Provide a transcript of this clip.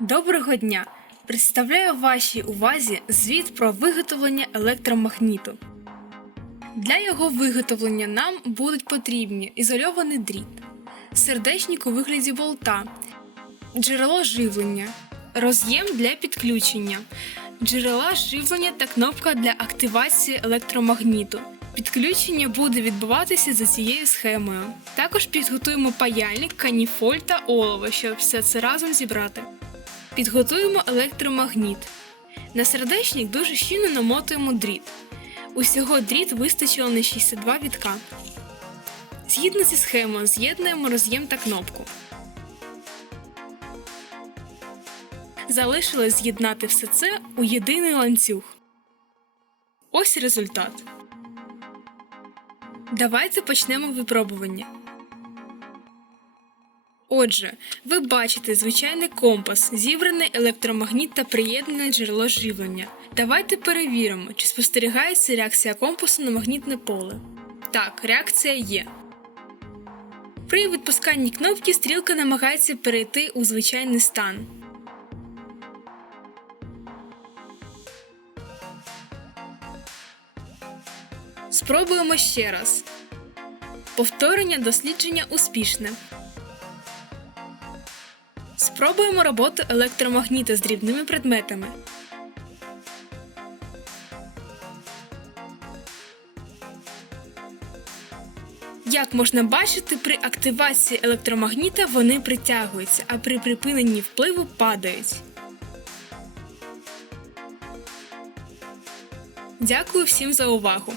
Доброго дня! Представляю вашій увазі звіт про виготовлення електромагніту. Для його виготовлення нам будуть потрібні ізольований дріт, сердечник у вигляді болта, джерело живлення, роз'єм для підключення, джерела живлення та кнопка для активації електромагніту. Підключення буде відбуватися за цією схемою. Також підготуємо паяльник, каніфоль та олово, щоб все це разом зібрати. Підготуємо електромагніт. На сердечник дуже щільно намотуємо дріт. Усього дріт вистачило на 62 вітка. Згідно зі схемою з'єднуємо роз'єм та кнопку. Залишилось з'єднати все це у єдиний ланцюг. Ось результат. Давайте почнемо випробування. Отже, ви бачите звичайний компас, зібраний електромагніт та приєднане джерело живлення. Давайте перевіримо, чи спостерігається реакція компасу на магнітне поле. Так, реакція є. При відпусканні кнопки стрілка намагається перейти у звичайний стан. Спробуємо ще раз. Повторення дослідження успішне. Спробуємо роботу електромагніта з дрібними предметами. Як можна бачити, при активації електромагніта вони притягуються, а при припиненні впливу падають. Дякую всім за увагу!